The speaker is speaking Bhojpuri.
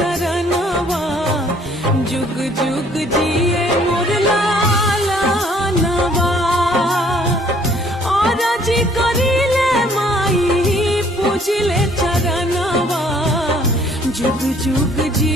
चरणवा जुग जुग जिए मोर लाला नवा और जी करिले माई पूजिले चरणवा जुग जुग जी